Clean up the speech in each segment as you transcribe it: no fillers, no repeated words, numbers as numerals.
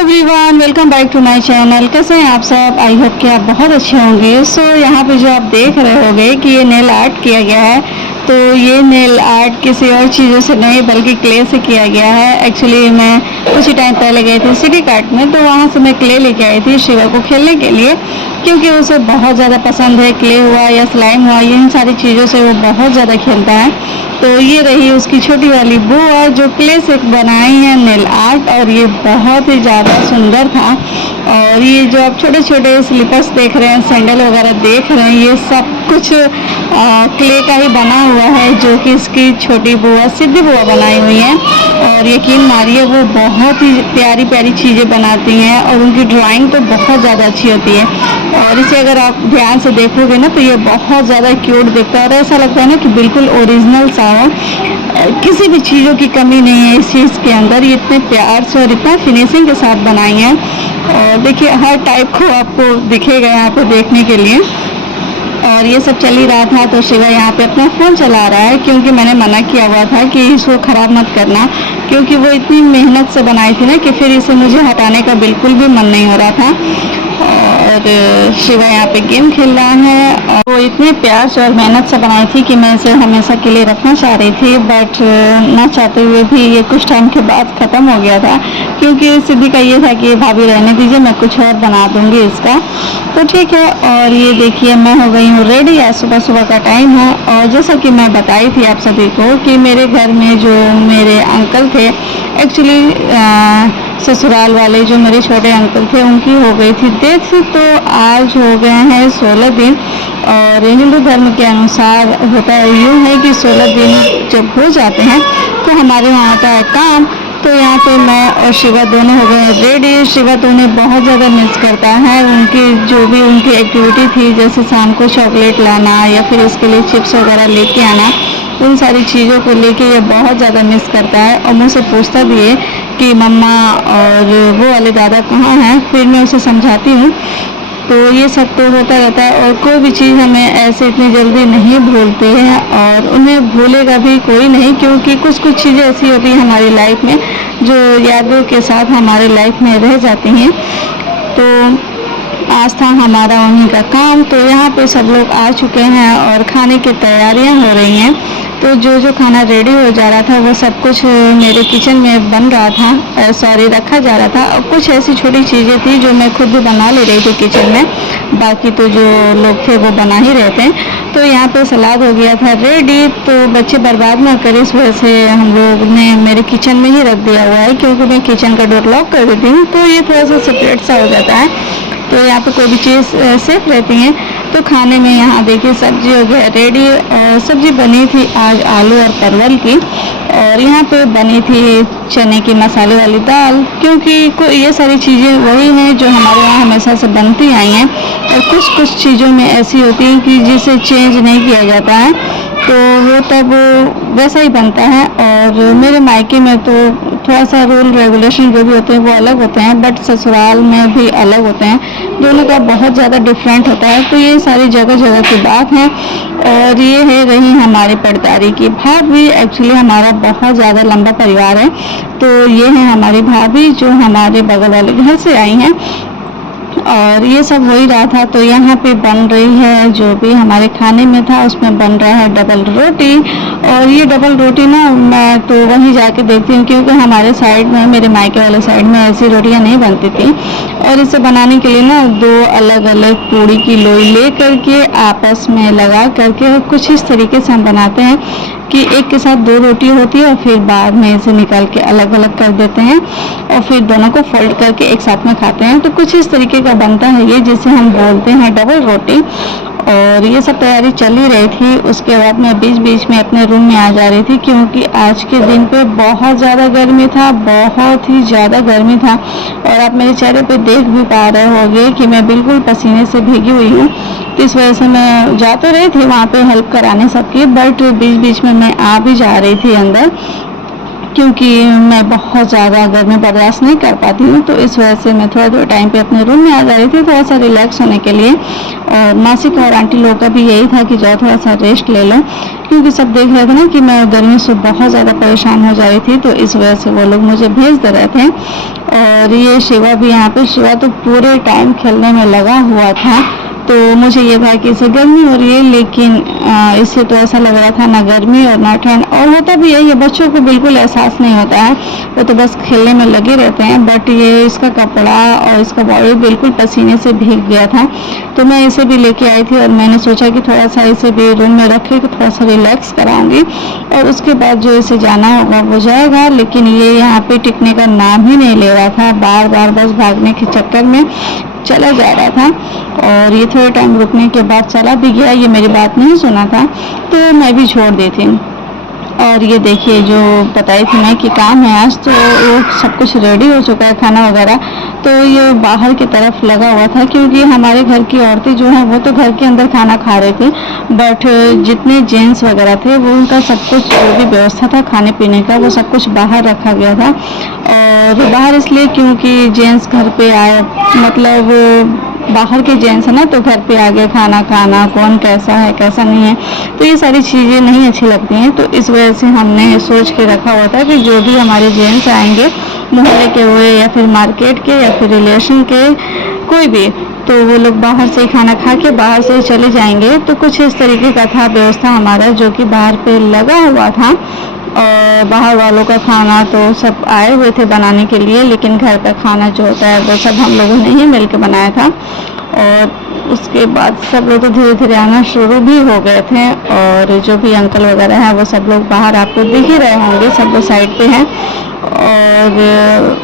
Everyone, welcome back to my channel. कैसे हैं आप सब? आई होप कि आप बहुत अच्छे होंगे। यहाँ पे जो आप देख रहे होंगे कि ये नेल आर्ट किया गया है, तो ये नेल आर्ट किसी और चीज़ों से नहीं बल्कि क्ले से किया गया है। एक्चुअली मैं कुछ ही टाइम पहले गई थी सिटी कार्ट में, तो वहाँ से मैं क्ले लेके आई थी शिवा को खेलने के लिए, क्योंकि उसे बहुत ज़्यादा पसंद है। क्ले हुआ या स्लाइम हुआ, इन सारी चीज़ों से वो बहुत ज़्यादा खेलता है। तो ये रही उसकी छोटी वाली बुआ जो क्ले से बनाई है नेल आर्ट, और ये बहुत ही ज़्यादा सुंदर था। और ये जो आप छोटे छोटे स्लीपर्स देख रहे हैं, सैंडल वगैरह देख रहे हैं, ये सब कुछ क्ले का ही बना हुआ है, जो कि इसकी छोटी बुआ सिद्धि बुआ बनाई हुई है। और यकीन मानिए वो बहुत ही प्यारी प्यारी चीज़ें बनाती हैं, और उनकी ड्राइंग तो बहुत ज़्यादा अच्छी होती है। और इसे अगर आप ध्यान से देखोगे ना, तो ये बहुत ज़्यादा क्यूट दिखता है, और ऐसा लगता है ना कि बिल्कुल ओरिजिनल सा हो। किसी भी चीज़ों की कमी नहीं है इस चीज़ के अंदर। ये इतने प्यार से और इतना फिनिशिंग के साथ बनाई है। और देखिए हर टाइप को आपको दिखेगा यहाँ पे देखने के लिए। और ये सब चल ही रहा था, तो शिवा यहाँ पे अपना फ़ोन चला रहा है, क्योंकि मैंने मना किया हुआ था कि इसको ख़राब मत करना, क्योंकि वो इतनी मेहनत से बनाई थी ना कि फिर इसे मुझे हटाने का बिल्कुल भी मन नहीं हो रहा था। और शिवा यहाँ पे गेम खेल रहा है, और वो इतने प्यार से और मेहनत से बनाई थी कि मैं इसे हमेशा के लिए रखना चाह रही थी, बट ना चाहते हुए भी ये कुछ टाइम के बाद ख़त्म हो गया था, क्योंकि सिद्धि का ये था कि भाभी रहने दीजिए, मैं कुछ और बना दूँगी इसका। तो ठीक है। और ये देखिए मैं हो गई हूँ रेडी। आज सुबह सुबह का टाइम है, और जैसा कि मैं बताई थी आप सभी को कि मेरे घर में जो मेरे अंकल थे, एक्चुअली ससुराल वाले जो मेरे छोटे अंकल थे, उनकी हो गई थी डेथ। तो आज हो गए हैं 16 दिन, और हिंदू धर्म के अनुसार होता यूँ है कि 16 दिन जब हो जाते हैं तो हमारे वहाँ होता है काम। तो यहाँ पे मैं और शिवा दोनों हो गए रेडी। शिवा तो उन्हें बहुत ज़्यादा मिस करता है, उनकी जो भी उनकी एक्टिविटी थी, जैसे शाम को चॉकलेट लाना या फिर इसके लिए चिप्स वगैरह लेके आना, उन सारी चीज़ों को लेके ये बहुत ज़्यादा मिस करता है। और मुझसे पूछता भी है कि मम्मा और वो वाले दादा कहाँ हैं। फिर मैं उसे समझाती हूँ। तो ये सब तो होता रहता है, और कोई भी चीज़ हमें ऐसे इतनी जल्दी नहीं भूलते हैं, और उन्हें भूलेगा भी कोई नहीं, क्योंकि कुछ कुछ चीज़ें ऐसी होती हैं हमारी लाइफ में जो यादों के साथ हमारे लाइफ में रह जाती हैं। तो आज था हमारा उन्हीं का काम। तो यहाँ पे सब लोग आ चुके हैं और खाने की तैयारियाँ हो रही हैं। तो जो जो खाना रेडी हो जा रहा था वो सब कुछ मेरे किचन में बन रहा था, सॉरी रखा जा रहा था। और कुछ ऐसी छोटी चीज़ें थी जो मैं खुद भी बना ले रही थी किचन में, बाकी तो जो लोग थे वो बना ही रहे थे। तो यहाँ पे सलाद हो गया था रेडी। तो बच्चे बर्बाद ना करें, इस वजह से हम लोग ने मेरे किचन में ही रख दिया हुआ है, क्योंकि मैं किचन का डोर लॉक कर देती हूँ, तो ये थोड़ा सा सेपरेट सा हो जाता है। तो यहाँ पे कोई भी चीज़ सेफ रहती है। तो खाने में यहाँ देखिए सब्जी हो गया रेडी, और सब्जी बनी थी आज आलू और परवल की, और यहाँ पे बनी थी चने की मसाले वाली दाल, क्योंकि ये सारी चीज़ें वही हैं जो हमारे यहाँ हमेशा से बनती आई हैं। और कुछ कुछ चीज़ों में ऐसी होती हैं कि जिसे चेंज नहीं किया जाता है, तो वो तब वैसा ही बनता है। और मेरे मायके में तो थोड़ा सा रूल रेगुलेशन जो भी होते हैं वो अलग होते हैं, बट ससुराल में भी अलग होते हैं, दोनों का बहुत ज़्यादा डिफरेंट होता है। तो ये सारी जगह जगह की बात है। और ये है रही हमारी पड़दारी की भाभी। एक्चुअली हमारा बहुत ज़्यादा लंबा परिवार है। तो ये है हमारी भाभी जो हमारे बगल वाले घर से आई हैं, और ये सब हो ही रहा था। तो यहाँ पे बन रही है जो भी हमारे खाने में था, उसमें बन रहा है डबल रोटी। और ये डबल रोटी ना मैं तो वहीं जाके देखती हूँ, क्योंकि हमारे साइड में, मेरे मायके वाले साइड में ऐसी रोटियाँ नहीं बनती थी। और इसे बनाने के लिए ना दो अलग अलग पूड़ी की लोई ले करके आपस में लगा करके, और कुछ इस तरीके से हम बनाते हैं कि एक के साथ दो रोटी होती है, और फिर बाद में इसे निकाल के अलग अलग कर देते हैं, और फिर दोनों को फोल्ड करके एक साथ में खाते हैं। तो कुछ इस तरीके का बनता है ये, जिसे हम बोलते हैं डबल रोटी। और ये सब तैयारी चल ही रही थी। उसके बाद मैं बीच बीच में अपने रूम में आ जा रही थी, क्योंकि आज के दिन पे बहुत ज़्यादा गर्मी था, बहुत ही ज़्यादा गर्मी था। और आप मेरे चेहरे पे देख भी पा रहे होंगे कि मैं बिल्कुल पसीने से भीगी हुई हूँ। तो इस वजह से मैं जा तो रही थी वहाँ पे हेल्प कराने सबकी, बट बीच बीच में मैं आ भी जा रही थी अंदर। क्योंकि मैं बहुत ज़्यादा गर्मी बर्दाश्त नहीं कर पाती हूँ, तो इस वजह से मैं थोड़ा थोड़ा टाइम पे अपने रूम में आ जा रही थी थोड़ा सा रिलैक्स होने के लिए। और मासी का और आंटी लोग का भी यही था कि जाओ थोड़ा सा रेस्ट ले लो, क्योंकि सब देख रहे थे ना कि मैं गर्मी से बहुत ज़्यादा परेशान हो जा रही थी, तो इस वजह से वो लोग मुझे भेज दे रहे थे। और ये शिवा भी यहाँ पे, शिवा तो पूरे टाइम खेलने में लगा हुआ था। तो मुझे ये था कि इसे गर्मी हो रही है, लेकिन इससे तो ऐसा लग रहा था ना गर्मी और ना ठंड। और होता भी है, ये बच्चों को बिल्कुल एहसास नहीं होता है, वो तो बस खेलने में लगे रहते हैं। बट ये इसका कपड़ा और इसका बॉडी बिल्कुल पसीने से भीग गया था, तो मैं इसे भी लेके आई थी और मैंने सोचा कि थोड़ा सा इसे भी रूम में रख के थोड़ा सा रिलैक्स कराऊंगी, और उसके बाद जो इसे जाना होगा वो जाएगा। लेकिन ये यहाँ पे टिकने का नाम ही नहीं ले रहा था, बार बार बस भागने के चक्कर में चला जा रहा था। और ये थोड़े टाइम रुकने के बाद चला भी गया, ये मेरी बात नहीं सुना था, तो मैं भी छोड़ दी थी। और ये देखिए, जो बताई थी मैं कि काम है आज, तो वो सब कुछ रेडी हो चुका है, खाना वगैरह। तो ये बाहर की तरफ लगा हुआ था, क्योंकि हमारे घर की औरतें जो हैं वो तो घर के अंदर खाना खा रहे थे, बट जितने जेंट्स वगैरह थे वो उनका सब कुछ जो भी व्यवस्था था खाने पीने का, वो सब कुछ बाहर रखा गया था। और बाहर इसलिए क्योंकि जेंट्स घर पे आए, मतलब बाहर के जेंट्स है ना, तो घर पे आगे खाना खाना, कौन कैसा है कैसा नहीं है, तो ये सारी चीज़ें नहीं अच्छी लगती हैं। तो इस वजह से हमने सोच के रखा हुआ था कि जो भी हमारे जेंट्स आएंगे मोहल्ले के हुए या फिर मार्केट के या फिर रिलेशन के, कोई भी, तो वो लोग बाहर से ही खाना खा के बाहर से ही चले जाएंगे। तो कुछ इस तरीके का था व्यवस्था हमारा, जो कि बाहर पे लगा हुआ था। और बाहर वालों का खाना तो सब आए हुए थे बनाने के लिए, लेकिन घर का खाना जो होता है वो सब हम लोगों ने ही मिल के बनाया था। और उसके बाद सब लोग तो धीरे धीरे आना शुरू भी हो गए थे, और जो भी अंकल वगैरह हैं वो सब लोग बाहर आपको दिख ही रहे होंगे, सब लोग साइड पे हैं। और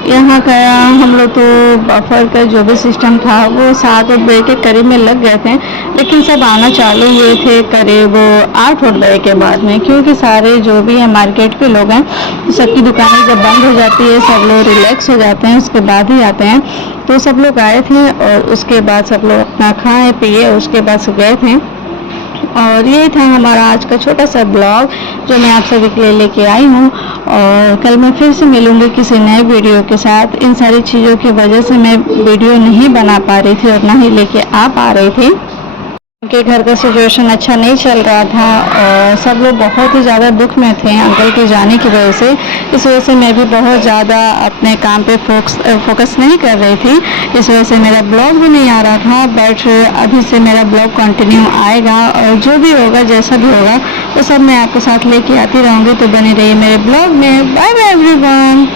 यहाँ का हम लोग तो बफर का जो भी सिस्टम था वो 7 बजे के करीब में लग गए थे, लेकिन सब आना चालू हुए थे करीब 8 बजे के बाद में, क्योंकि सारे जो भी है मार्केट के लोग हैं, तो सबकी दुकानें जब बंद हो जाती है, सब लोग रिलैक्स हो जाते हैं, उसके बाद ही आते हैं। तो सब लोग आए थे और उसके बाद सब लोग अपना खाए पिए, उसके बाद से गए थे। और ये था हमारा आज का छोटा सा ब्लॉग जो मैं आप सभी के लिए लेके आई हूँ। और कल मैं फिर से मिलूँगी किसी नए वीडियो के साथ। इन सारी चीज़ों की वजह से मैं वीडियो नहीं बना पा रही थी और ना ही लेके आ पा रही थी, उनके घर का सिचुएशन अच्छा नहीं चल रहा था और सब लोग बहुत ही ज़्यादा दुख में थे अंकल के जाने की वजह से। इस वजह से मैं भी बहुत ज़्यादा अपने काम पे फोकस नहीं कर रही थी, इस वजह से मेरा ब्लॉग भी नहीं आ रहा था। बट अभी से मेरा ब्लॉग कंटिन्यू आएगा, और जो भी होगा जैसा भी होगा वो सब मैं आपके साथ लेके आती रहूँगी। तो बने रहिए मेरे ब्लॉग में। Bye bye everyone.